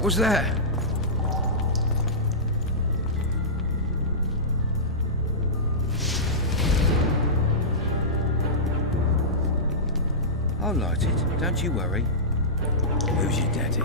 What was that? I'll light it, don't you worry. Who's your daddy?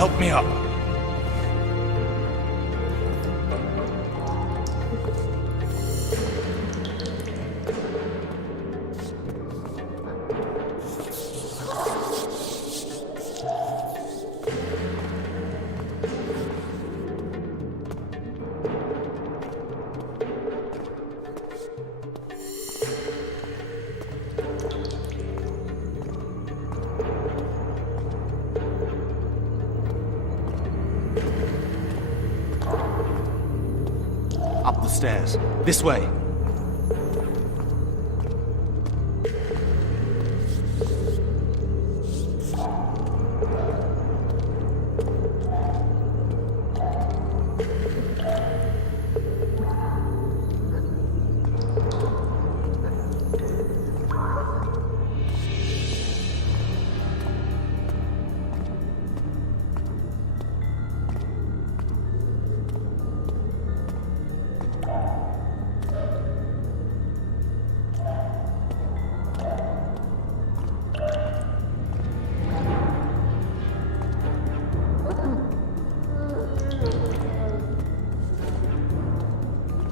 Help me up. Up the stairs. This way.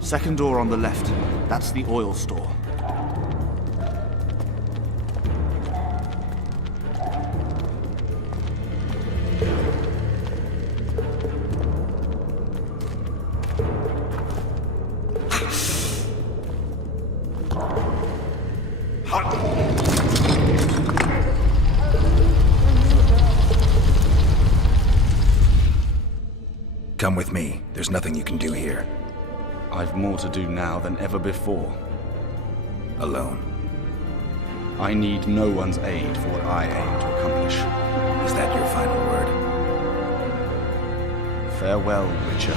Second door on the left. That's the oil store. Come with me. There's nothing you can do here. I've more to do now than ever before. Alone. I need no one's aid for what I aim to accomplish. Is that your final word? Farewell, Witcher.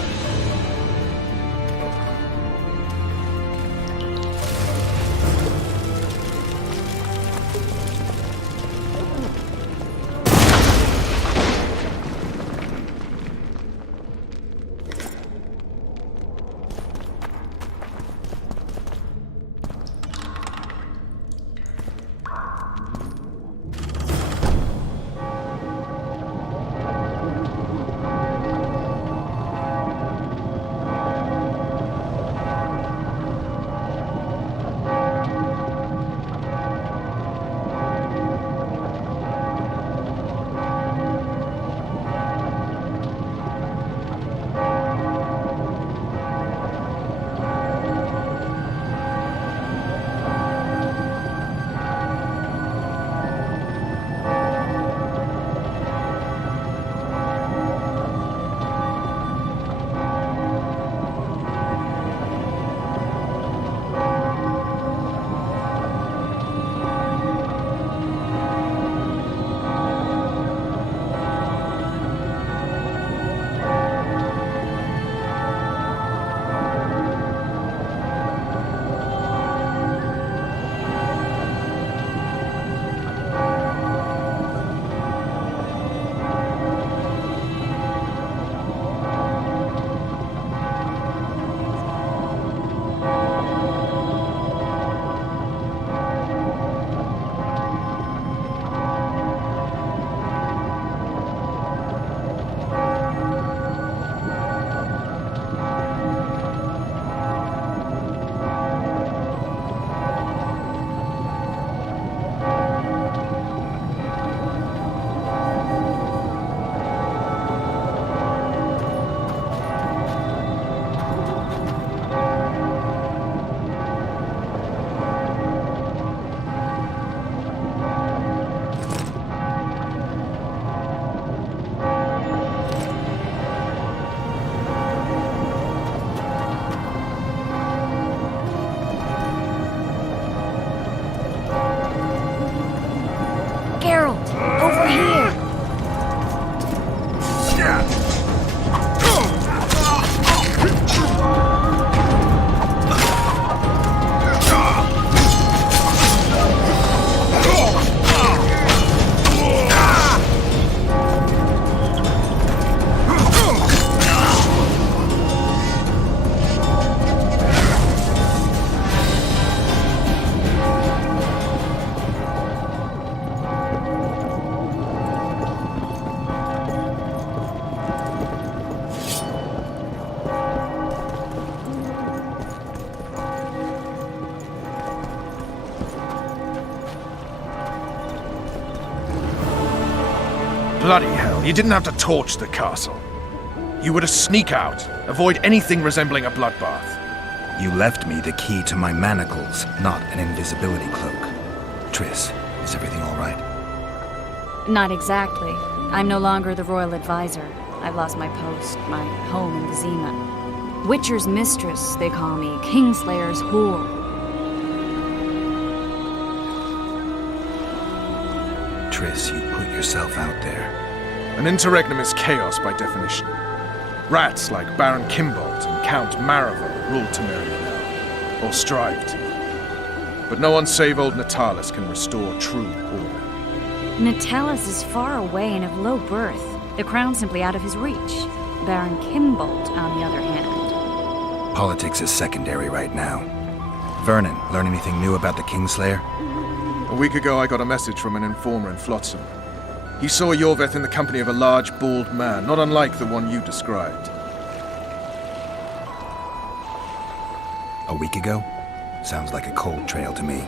Bloody hell, you didn't have to torch the castle. You were to sneak out, avoid anything resembling a bloodbath. You left me the key to my manacles, not an invisibility cloak. Triss, is everything all right? Not exactly. I'm no longer the royal advisor. I've lost my post, my home in Vizima. Witcher's mistress, they call me. Kingslayer's whore. Triss, you put yourself out there. An interregnum is chaos by definition. Rats like Baron Kimbolt and Count Maravel ruled Temerian now, or strived to. But no one save old Natalis can restore true order. Natalis is far away and of low birth. The crown's simply out of his reach. Baron Kimbolt, on the other hand. Politics is secondary right now. Vernon, learn anything new about the Kingslayer? A week ago I got a message from an informer in Flotsam. He saw Yorveth in the company of a large, bald man, not unlike the one you described. A week ago? Sounds like a cold trail to me.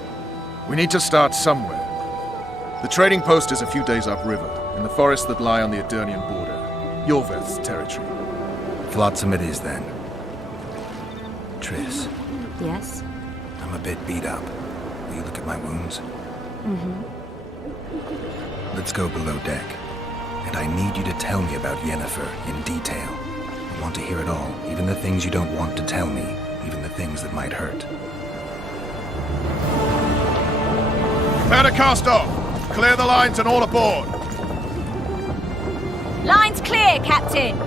We need to start somewhere. The trading post is a few days upriver, in the forests that lie on the Edirnian border. Yorveth's territory. Flotsam it is, then. Triss, Yes? I'm a bit beat up. Will you look at my wounds? Let's go below deck. And I need you to tell me about Yennefer in detail. I want to hear it all, even the things you don't want to tell me, even the things that might hurt. Prepare to cast off! Clear the lines and all aboard! Line's clear, Captain!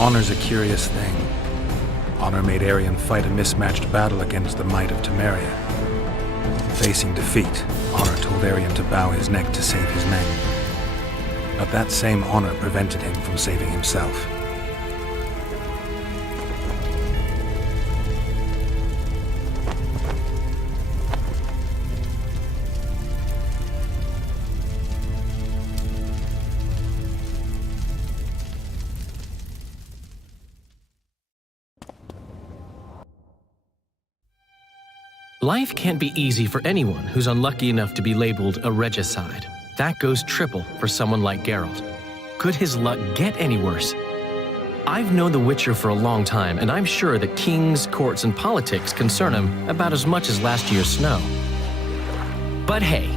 Honor's a curious thing. Honor made Arion fight a mismatched battle against the might of Temeria. Facing defeat, Honor told Arion to bow his neck to save his men. But that same honor prevented him from saving himself. Life can't be easy for anyone who's unlucky enough to be labeled a regicide. That goes triple for someone like Geralt. Could his luck get any worse? I've known The Witcher for a long time, and I'm sure that kings, courts, and politics concern him about as much as last year's snow. But hey,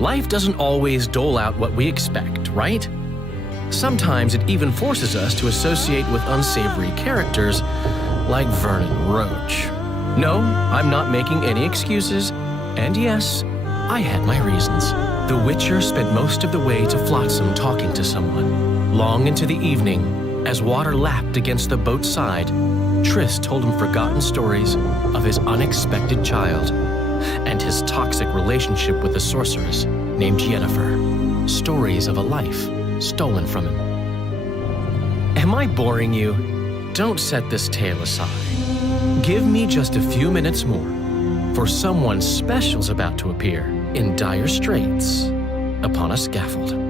life doesn't always dole out what we expect, right? Sometimes it even forces us to associate with unsavory characters like Vernon Roach. No, I'm not making any excuses. And yes, I had my reasons. The Witcher spent most of the way to Flotsam talking to someone. Long into the evening, as water lapped against the boat's side, Triss told him forgotten stories of his unexpected child and his toxic relationship with a sorceress named Yennefer. Stories of a life stolen from him. Am I boring you? Don't set this tale aside. Give me just a few minutes more, for someone special's about to appear in dire straits upon a scaffold.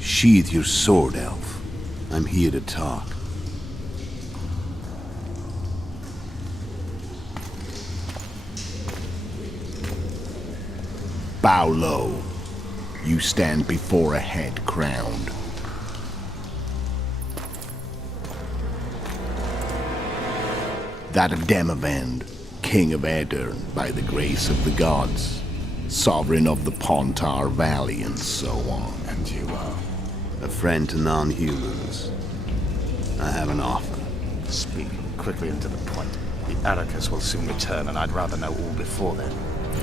Sheathe your sword, Elf. I'm here to talk. Bow low. You stand before a head crowned. that of Demavend, king of Aedirn by the grace of the gods, sovereign of the Pontar Valley, and so on. And you are? A friend to non-humans. I have an offer. Speak quickly and to the point. The Arrakis will soon return, and I'd rather know all before then.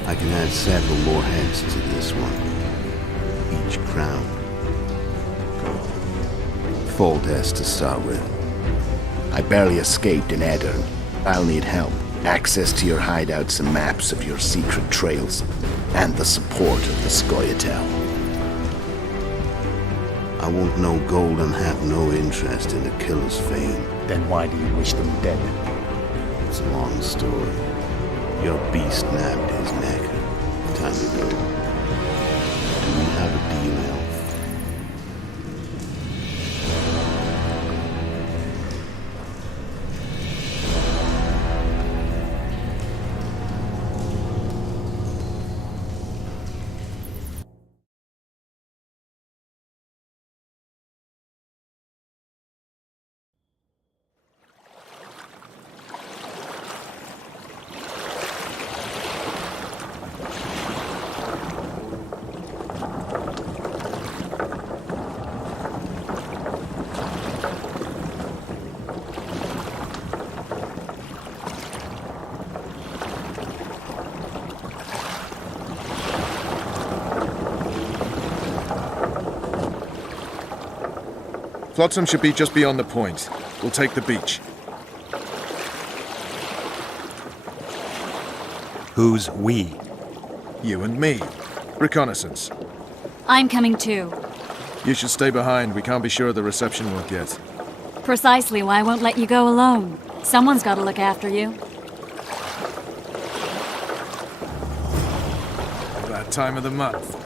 I can add several more heads to this one. Each crown. Foltest to start with. I barely escaped in Aedirn. I'll need help. Access to your hideouts and maps of your secret trails, and the support of the Scoia'tael. I want no gold and have no interest in the killer's fame. Then why do you wish them dead? It's a long story. Your beast nabbed his neck. Time to go. Do we have a deal, Elf? Flotsam should be just beyond the point. We'll take the beach. Who's we? You and me. Reconnaissance. I'm coming too. You should stay behind. We can't be sure of the reception we'll get. Precisely why I won't let you go alone. Someone's got to look after you. That time of the month.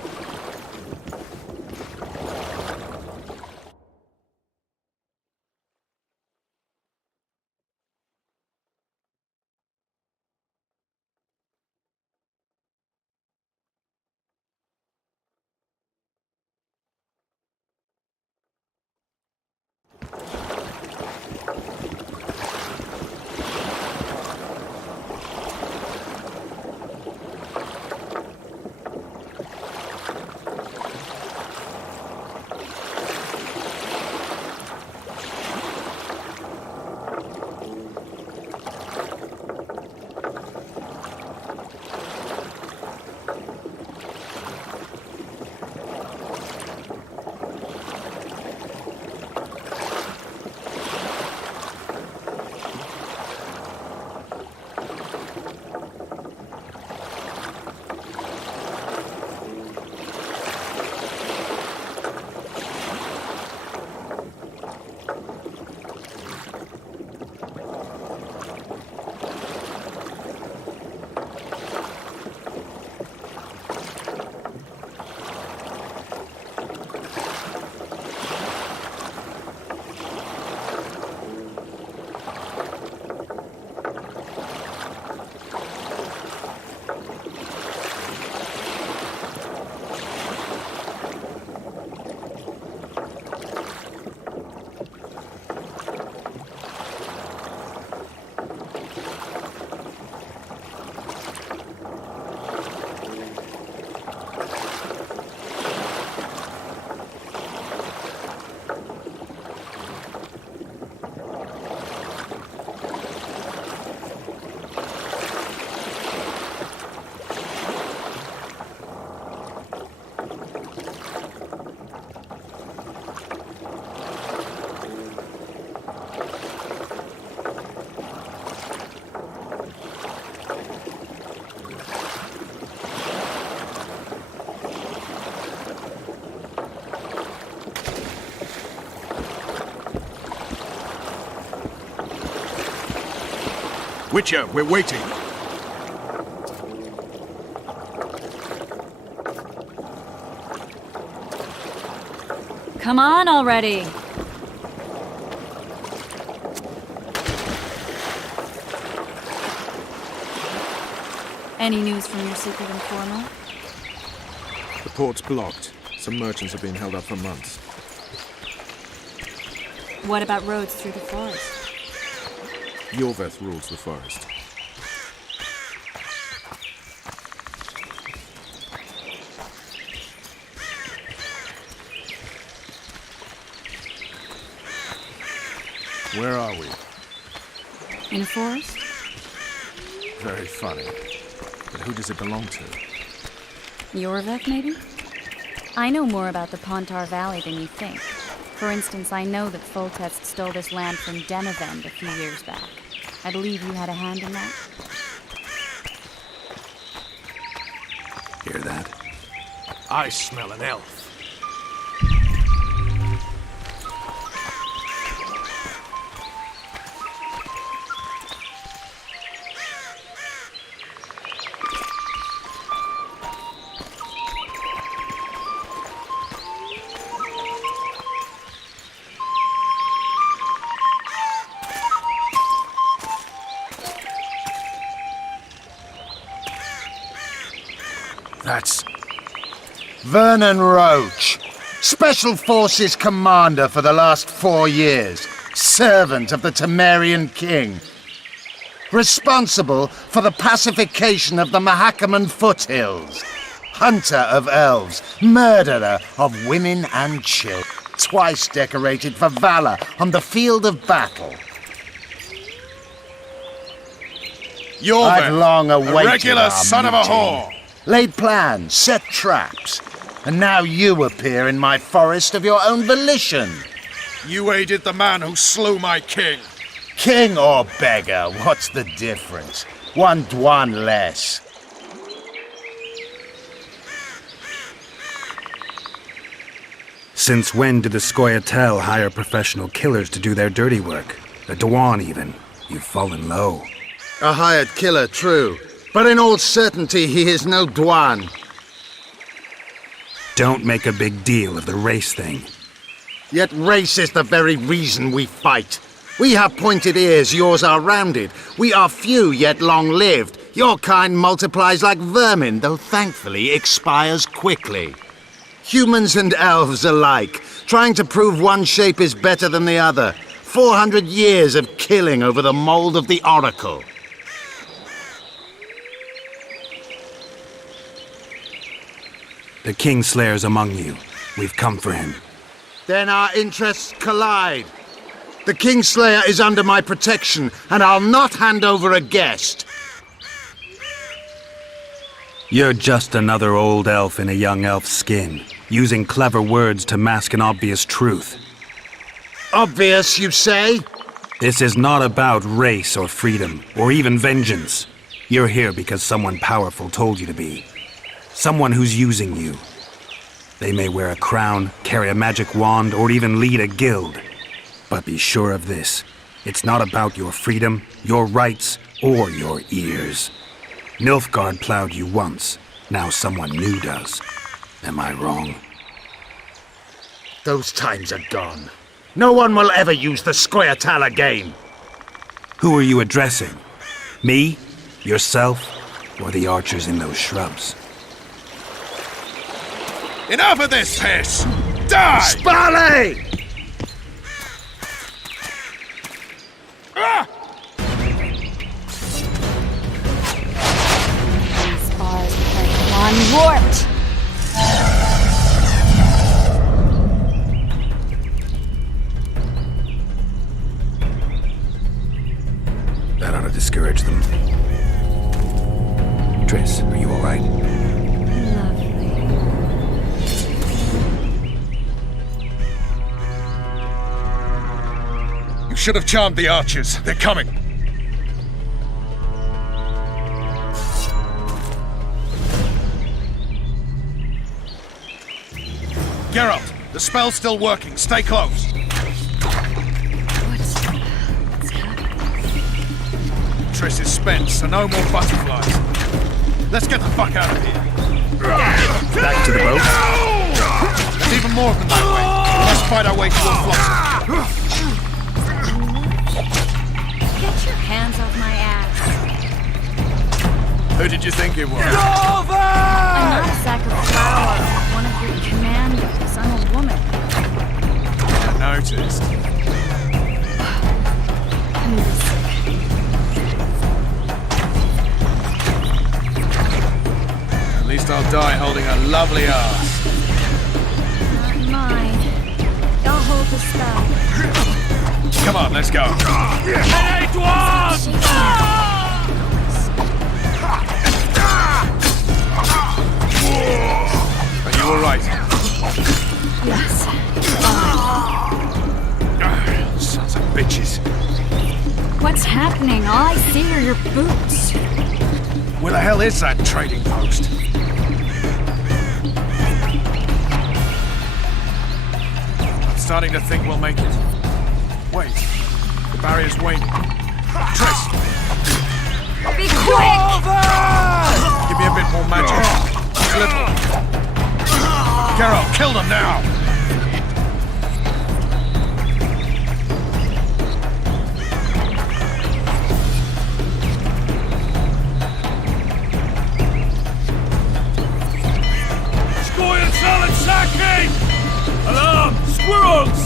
Witcher, we're waiting. Come on already. Any news from your secret informer? The port's blocked. Some merchants have been held up for months. What about roads through the forest? Yorveth rules the forest. Where are we? In a forest? Very funny. But who does it belong to? Yorveth, maybe? I know more about the Pontar Valley than you think. For instance, I know that Foltest stole this land from Denevend a few years back. I believe you had a hand in that? Hear that? I smell an elf. That's Vernon Roach, Special Forces Commander for the last 4 years, servant of the Temerian King. Responsible for the pacification of the Mahakaman foothills. Hunter of elves, murderer of women and children. Twice decorated for valor on the field of battle. I've long awaited a regular our son of a meeting. whore. Laid plans, set traps, and now you appear in my forest of your own volition. You aided the man who slew my king. King or beggar, what's the difference? One Dwan less. Since when did the Scoia'tael hire professional killers to do their dirty work? A Dwan, even. You've fallen low. A hired killer, true. But in all certainty, he is no Dwan. Don't make a big deal of the race thing. Yet race is the very reason we fight. We have pointed ears, yours are rounded. We are few, yet long-lived. Your kind multiplies like vermin, though thankfully expires quickly. Humans and elves alike, trying to prove one shape is better than the other. 400 years of killing over the mold of the Oracle. The Kingslayer's among you. We've come for him. Then our interests collide. The Kingslayer is under my protection, and I'll not hand over a guest. You're just another old elf in a young elf's skin, using clever words to mask an obvious truth. Obvious, you say? This is not about race or freedom, or even vengeance. You're here because someone powerful told you to be. Someone who's using you. They may wear a crown, carry a magic wand, or even lead a guild. But be sure of this. It's not about your freedom, your rights, or your ears. Nilfgaard plowed you once. Now someone new does. Am I wrong? Those times are gone. No one will ever use the Scoia'tael again. Who are you addressing? Me? Yourself? Or the archers in those shrubs? Enough of this piss! Die! Sparley! These bars are one warped! That ought to discourage them. Triss, are you all right? Lovely. You should have charmed the archers. They're coming. Geralt, the spell's still working. Stay close. What's happening? Triss is spent, so no more butterflies. Let's get the fuck out of here. Back to the boat? There's even more of them that way. Let's fight our way towards Flotsam. Get your hands off my ass. Who did you think it was? I'm not a sack of flour. One of your commandos. I'm a woman. I noticed. I'm sick. holding a lovely ass. Not mine. I'll hold the spell. Come on, let's go. Are you all right? Yes. Sons of bitches. What's happening? All I see are your boots. Where the hell is that trading post? I'm starting to think we'll make it. Wait, the barrier's waning. Triss! Be quick! Give me a bit more magic. Just a little. Geralt, kill them now! Alarm! Squirrels!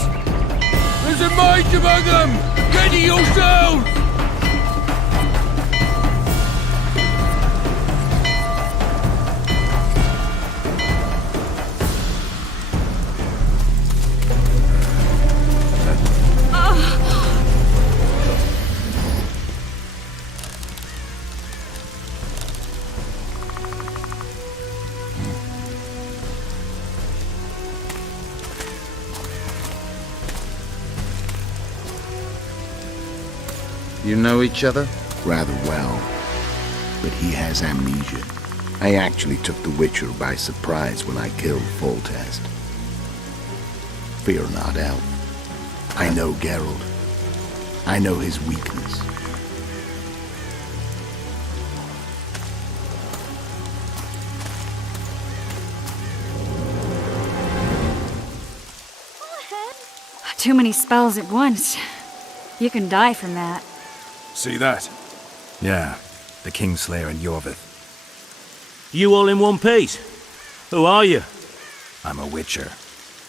There's a mage among them! Ready yourselves! You know each other? Rather well, but he has amnesia. I actually took the Witcher by surprise when I killed Foltest. Fear not, Elf. I know Geralt. I know his weakness. Too many spells at once. You can die from that. See that? Yeah, the Kingslayer and Yorvith. You all in one piece? Who are you? I'm a Witcher.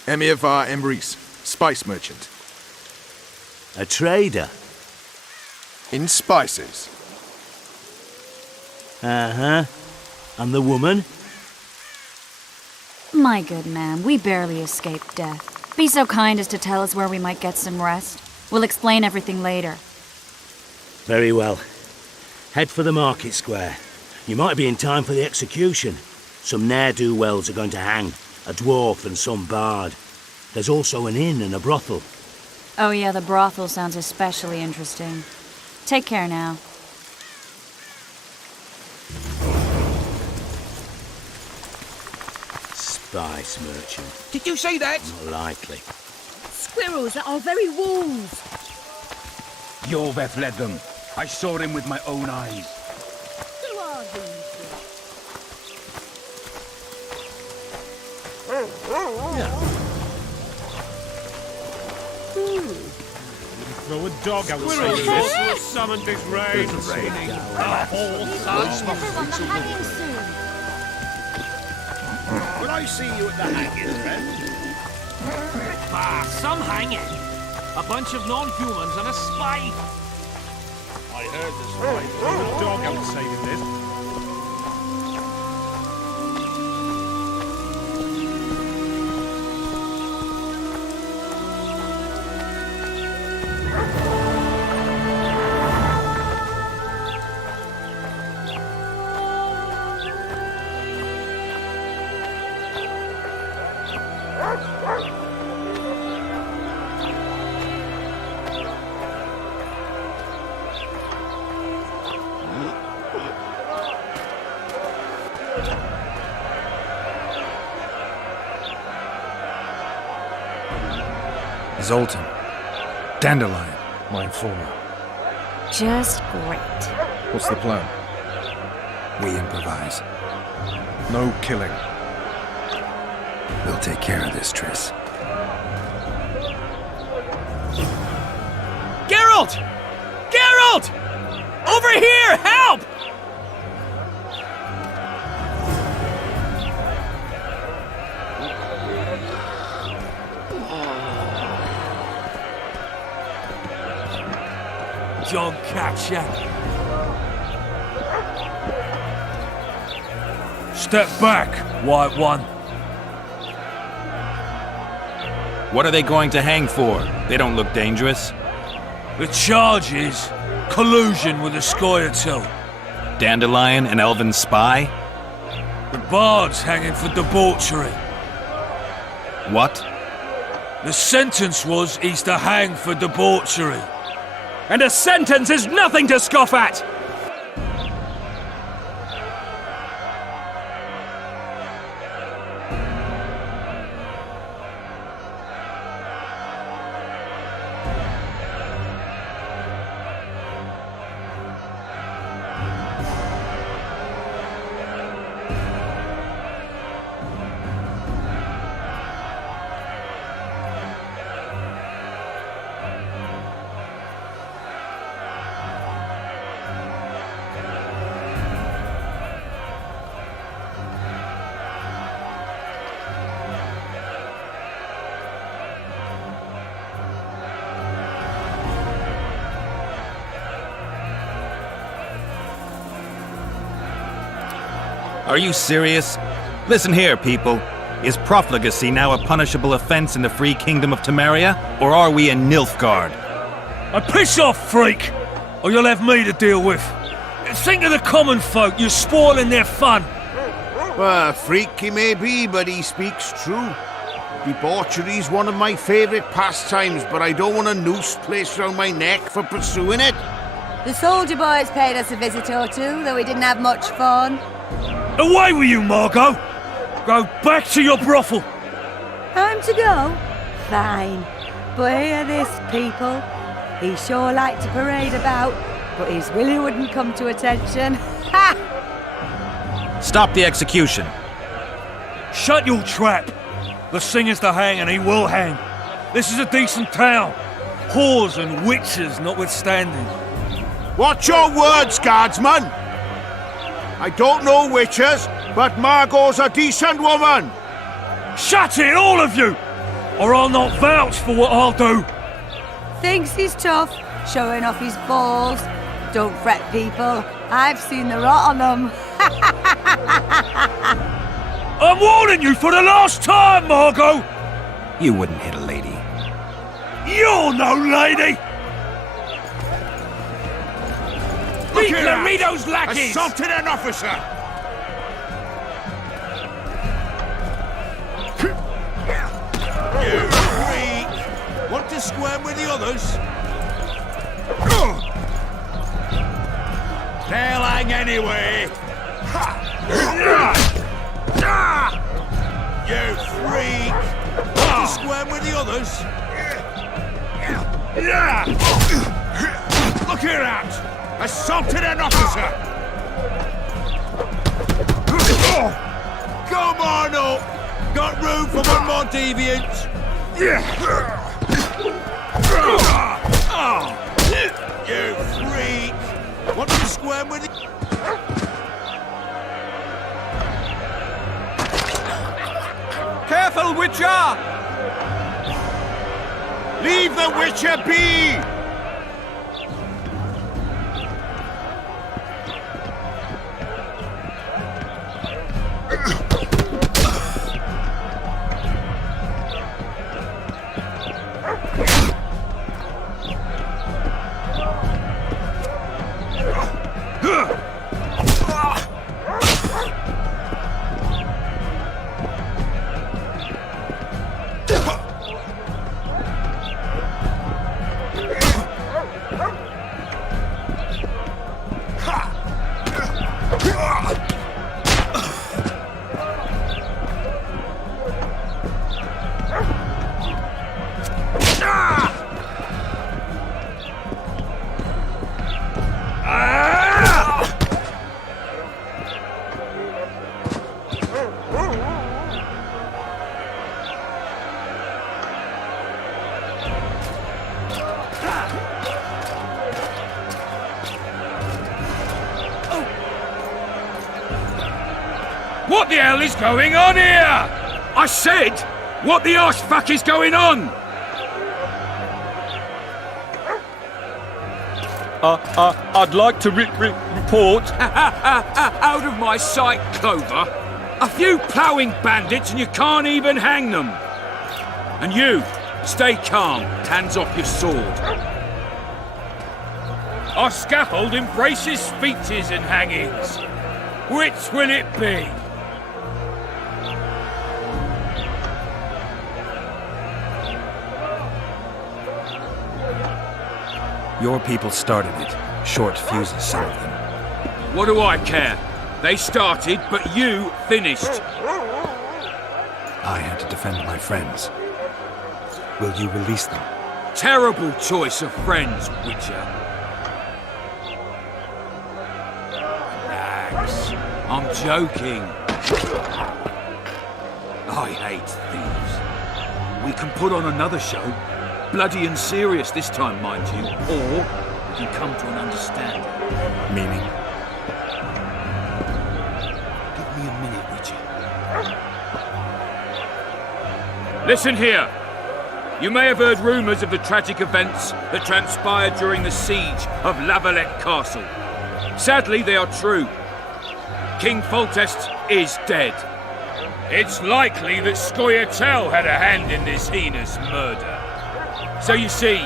Emir var Emrys, spice merchant. A trader? In spices. Uh-huh. And the woman? My good man, we barely escaped death. Be so kind as to tell us where we might get some rest. We'll explain everything later. Very well. Head for the market square. You might be in time for the execution. Some ne'er-do-wells are going to hang. A dwarf and some bard. There's also an inn and a brothel. Oh yeah, the brothel sounds especially interesting. Take care now. Spice merchant. Did you say that? Not likely. Squirrels at our very walls. Yorveth led them. I saw him with my own eyes. Who are these? Throw a dog out the summoned this rain. It's raining. Hanging soon. Will I see you at the hanging, friend? Ah, some hanging. A bunch of non-humans and a spy. I heard the spy. Throw a dog out saving this. Zoltan. Dandelion, my informer. Just great. What's the plan? We improvise. No killing. We'll take care of this, Triss. Geralt! Geralt! Over here! Help! Dog catcher. Step back, White One. What are they going to hang for? They don't look dangerous. The charge is collusion with the Scoia'tael. Dandelion, an elven spy? The bard's hanging for debauchery. What? The sentence was he's to hang for debauchery. And a sentence is nothing to scoff at! Are you serious? Listen here, people. Is profligacy now a punishable offense in the free kingdom of Temeria? Or are we in Nilfgaard? Piss off, freak! Or you'll have me to deal with. Think of the common folk, you're spoiling their fun. Well, freak he may be, but he speaks true. Debauchery's one of my favourite pastimes, but I don't want a noose placed round my neck for pursuing it. The soldier boys paid us a visit or two, though we didn't have much fun. Away with you, Margot! Go back to your brothel! Time to go? Fine. But hear this, people. He sure liked to parade about, but his Willie wouldn't come to attention. Ha! Stop the execution. Shut your trap! The singer's to hang, and he will hang. This is a decent town. Whores and witches notwithstanding. Watch your words, guardsman! I don't know witches, but Margot's a decent woman! Shut it, all of you! Or I'll not vouch for what I'll do! Thinks he's tough, showing off his balls. Don't fret, people. I've seen the rot on them. I'm warning you for the last time, Margot! You wouldn't hit a lady. You're no lady! Meet Laredo's lackeys! Assaulted an officer! You freak! Want to squirm with the others? They'll hang anyway! You freak! Want to squirm with the others? Look here out! Assaulted an officer! Come on up! Got room for one more deviant! You freak! Want to squirm with it? Careful, Witcher! Leave the Witcher be! What the hell is going on here? I said, what the arse fuck is going on? I'd like to report. Out of my sight, Clover. A few ploughing bandits and you can't even hang them. And you, stay calm, hands off your sword. Our scaffold embraces speeches and hangings. Which will it be? Your people started it. Short fuses, some of them. What do I care? They started, but you finished. I had to defend my friends. Will you release them? Terrible choice of friends, Witcher. Relax. I'm joking. I hate thieves. We can put on another show. Bloody and serious this time, mind you. Or we can come to an understanding. Meaning? Give me a minute, Witcher. Listen here. You may have heard rumours of the tragic events that transpired during the siege of Lavalette Castle. Sadly, they are true. King Foltest is dead. It's likely that Scoia'tael had a hand in this heinous murder. So you see,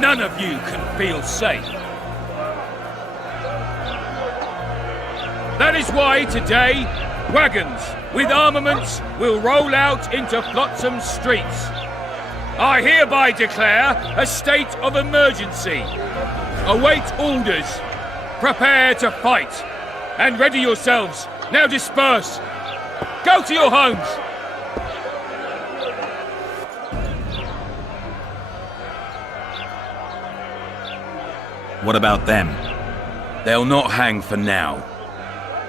none of you can feel safe. That is why today, wagons with armaments will roll out into Flotsam streets. I hereby declare a state of emergency. Await orders. Prepare to fight. And ready yourselves. Now disperse. Go to your homes. What about them? They'll not hang for now.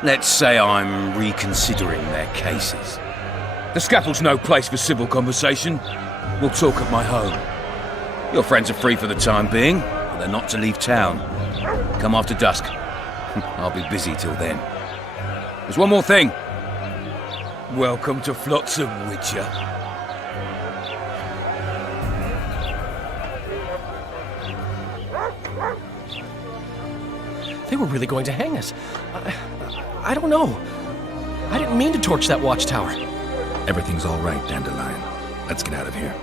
Let's say I'm reconsidering their cases. The scaffold's no place for civil conversation. We'll talk at my home. Your friends are free for the time being, but they're not to leave town. Come after dusk. I'll be busy till then. There's one more thing. Welcome to Flotsam, Witcher. They were really going to hang us. I don't know. I didn't mean to torch that watchtower. Everything's all right, Dandelion. Let's get out of here.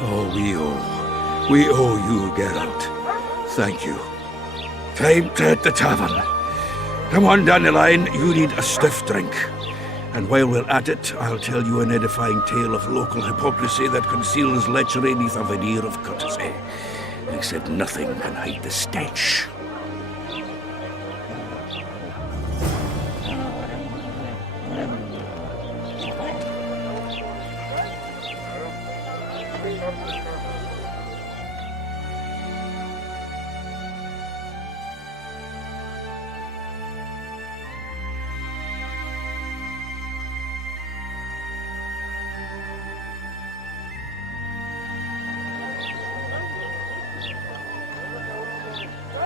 Oh, we owe you, Geralt. Thank you. Time to hit the tavern. Come on, Dandelion, you need a stiff drink. And while we're at it, I'll tell you an edifying tale of local hypocrisy that conceals lechery neath a veneer of courtesy. Except nothing can hide the stench.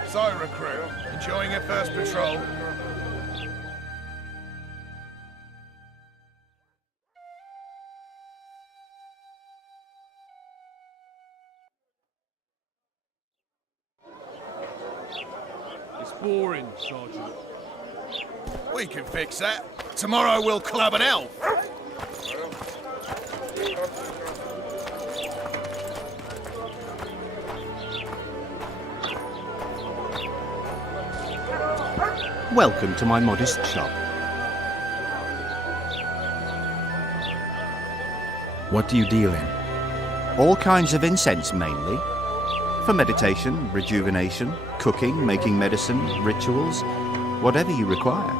So, recruit, enjoying your first patrol? It's boring, Sergeant. We can fix that. Tomorrow we'll club an elf. Welcome to my modest shop. What do you deal in? All kinds of incense, mainly. For meditation, rejuvenation, cooking, making medicine, rituals, whatever you require.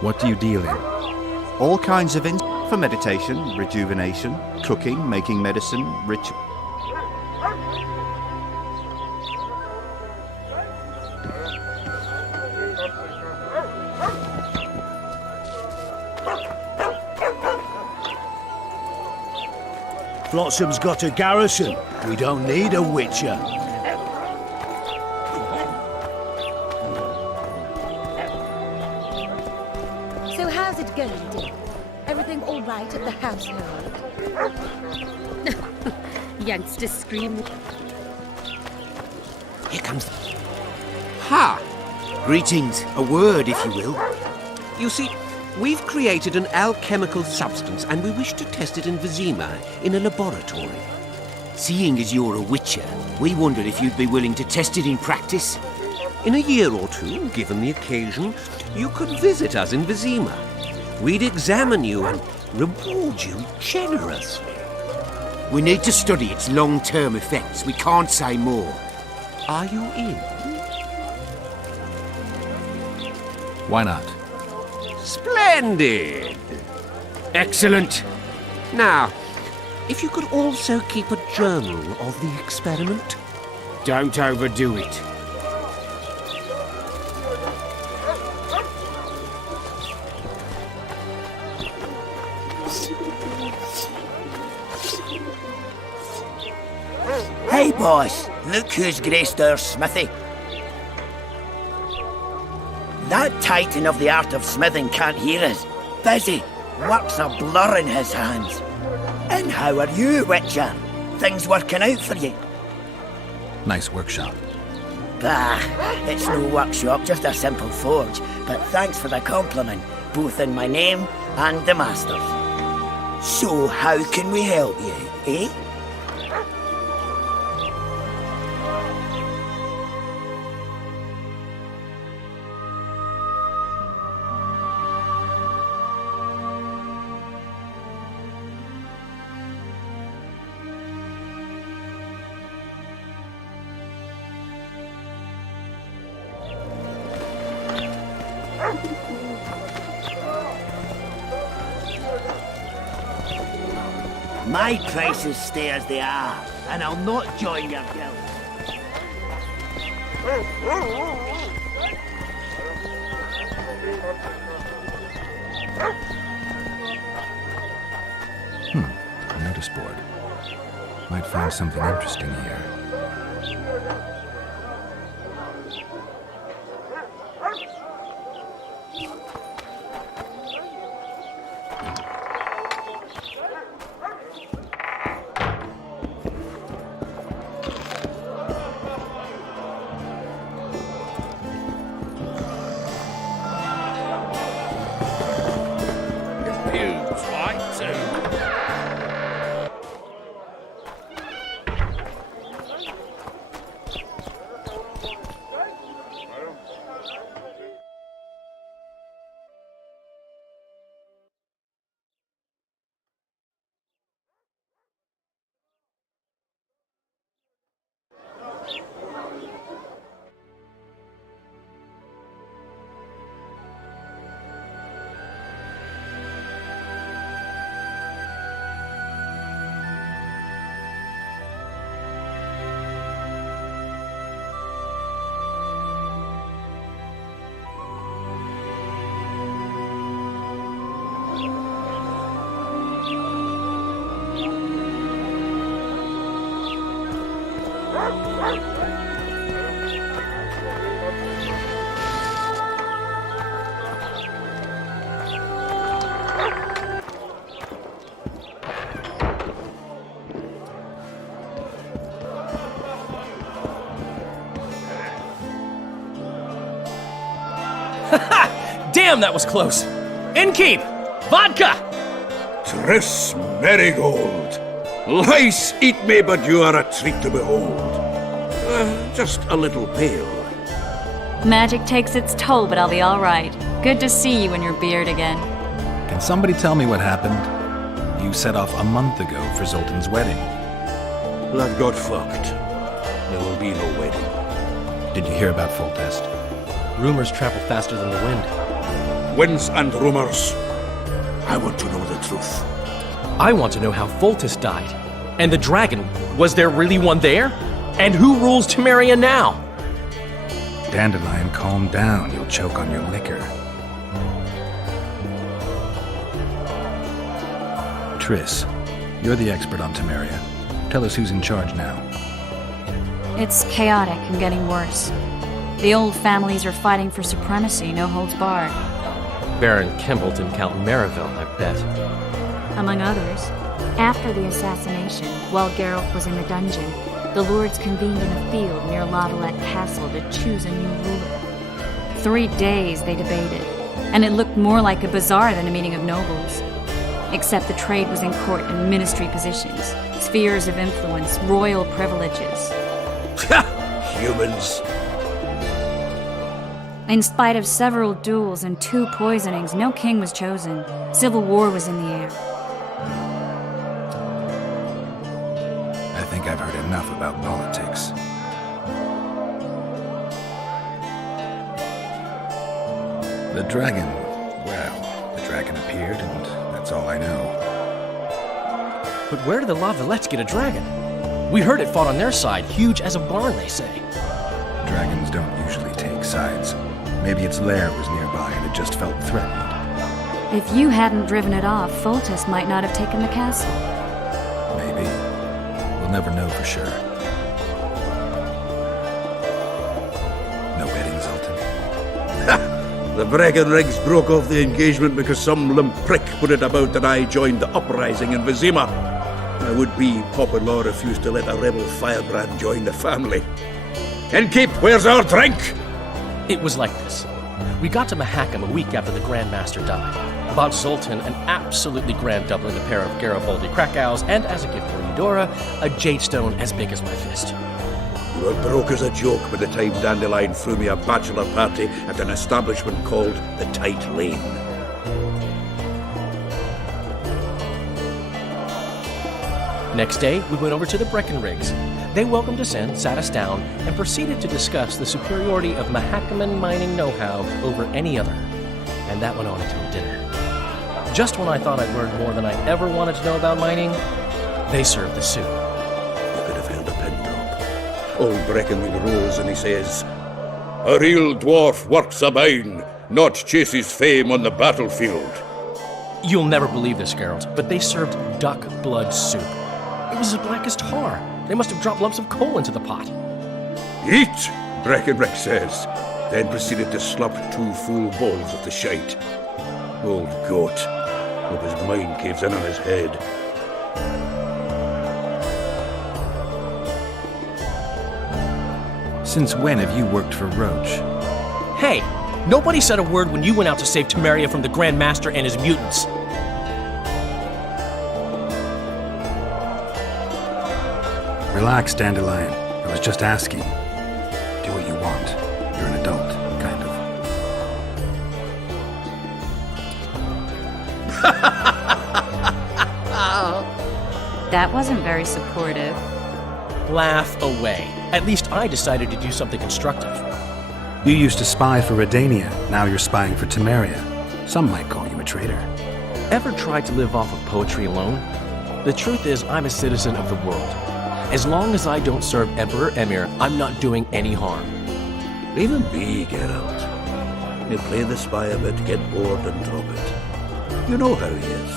What do you deal in? All kinds of for meditation, rejuvenation, cooking, making medicine, ritual. Flotsam's got a garrison. We don't need a witcher. So how's it going, Dick? Everything all right at the household? Youngsters scream. Here comes... Ha! Greetings. A word, if you will. You see, we've created an alchemical substance and we wish to test it in Vizima, in a laboratory. Seeing as you're a witcher, we wondered if you'd be willing to test it in practice. In a year or two, given the occasion, you could visit us in Vizima. We'd examine you and reward you generously. We need to study its long-term effects. We can't say more. Are you in? Why not? Splendid! Excellent! Now, if you could also keep a journal of the experiment. Don't overdo it. Hey, boss. Look who's graced our smithy. That titan of the art of smithing can't hear us. Busy. Work's a blur in his hands. And how are you, Witcher? Things working out for you? Nice workshop. Bah, it's no workshop, just a simple forge. But thanks for the compliment, both in my name and the master's. So how can we help you, eh? My prices stay as they are, and I'll not join your guild. A notice board. Might find something interesting here. Damn, that was close! Innkeep! Vodka! Triss Marigold. Lice eat me, but you are a treat to behold. Just a little pale. Magic takes its toll, but I'll be all right. Good to see you in your beard again. Can somebody tell me what happened? You set off a month ago for Zoltan's wedding. Lad got fucked. There will be no wedding. Did you hear about Foltest? Rumors travel faster than the wind. Winds and rumors. I want to know the truth. I want to know how Foltest died. And the dragon, was there really one there? And who rules Temeria now? Dandelion, calm down. You'll choke on your liquor. Triss, You're the expert on Temeria. Tell us who's in charge now. It's chaotic and getting worse. The old families are fighting for supremacy, no holds barred. Baron Kimbolt and Count Maraville, I bet. Among others. After the assassination, while Geralt was in the dungeon, the lords convened in a field near Lavalette Castle to choose a new ruler. 3 days they debated, and it looked more like a bazaar than a meeting of nobles. Except the trade was in court and ministry positions, spheres of influence, royal privileges. Humans. In spite of several duels and 2 poisonings, no king was chosen. Civil war was in the air. I think I've heard enough about politics. The dragon. Well, the dragon appeared, and that's all I know. But where did the Lavalettes get a dragon? We heard it fought on their side, huge as a barn, they say. Dragons don't usually take sides. Maybe its lair was nearby and it just felt threatened. If you hadn't driven it off, Foltest might not have taken the castle. Maybe. We'll never know for sure. No wedding, Zoltan? The Breckenrigs broke off the engagement because some limp prick put it about that I joined the uprising in Vizima. My would-be pop-in-law refused to let a rebel firebrand join the family. Innkeep, where's our drink? It was like this. We got to Mahakam a week after the Grand Master died. Bought Zoltan an absolutely grand doublet, a pair of Garibaldi Krakows, and as a gift for Eudora, a jade stone as big as my fist. You were broke as a joke by the time Dandelion threw me a bachelor party at an establishment called the Tight Lane. Next day, we went over to the Breckenrigs. They welcomed us in, sat us down, and proceeded to discuss the superiority of Mahakaman mining know-how over any other. And that went on until dinner. Just when I thought I'd learned more than I ever wanted to know about mining, they served the soup. You could have held a pin drop. Old Breckenridge rose and he says, "A real dwarf works a mine, not chases fame on the battlefield." You'll never believe this, Geralt, but they served duck blood soup. It was as black as tar. They must have dropped lumps of coal into the pot. "Eat," Breckenridge says, then proceeded to slop 2 full bowls of the shite. Old goat. Hope his mind caves in on his head. Since when have you worked for Roach? Hey, nobody said a word when you went out to save Temeria from the Grand Master and his mutants. Relax, Dandelion. I was just asking. Do what you want. You're an adult, kind of. That wasn't very supportive. Laugh away. At least I decided to do something constructive. You used to spy for Redania. Now you're spying for Temeria. Some might call you a traitor. Ever tried to live off of poetry alone? The truth is, I'm a citizen of the world. As long as I don't serve Emperor Emir, I'm not doing any harm. Leave him be, Geralt. You play the spy a bit, get bored and drop it. You know how he is.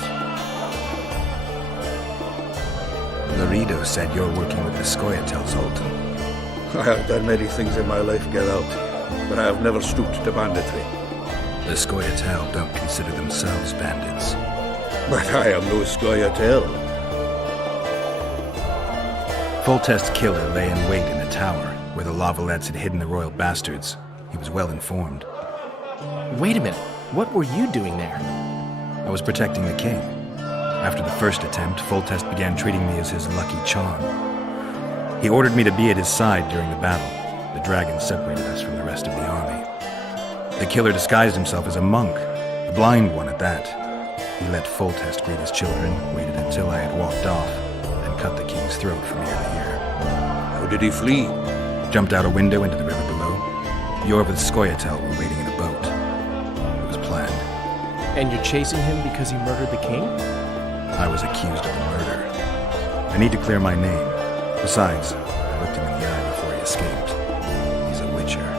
Laredo said you're working with the Scoia'tael, Zoltan. I have done many things in my life, Geralt, but I have never stooped to banditry. The Scoia'tael don't consider themselves bandits. But I am no Scoia'tael. Foltest's killer lay in wait in a tower where the Lavalettes had hidden the royal bastards. He was well informed. Wait a minute. What were you doing there? I was protecting the king. After the first attempt, Foltest began treating me as his lucky charm. He ordered me to be at his side during the battle. The dragon separated us from the rest of the army. The killer disguised himself as a monk, a blind one at that. He let Foltest greet his children, waited until I had walked off, and cut the king's throat from ear to ear. How did he flee? Jumped out a window into the river below. Yorva the Scoia'tael were waiting in a boat. It was planned. And you're chasing him because he murdered the king? I was accused of a murder. I need to clear my name. Besides, I looked him in the eye before he escaped. He's a witcher.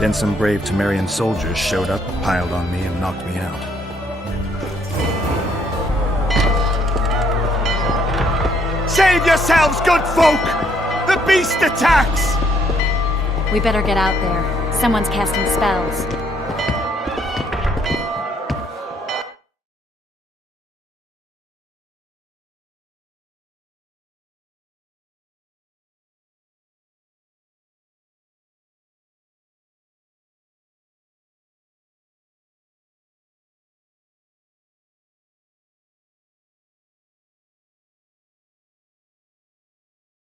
Then some brave Temerian soldiers showed up, piled on me, and knocked me out. Save yourselves, good folk! The beast attacks! We better get out there. Someone's casting spells.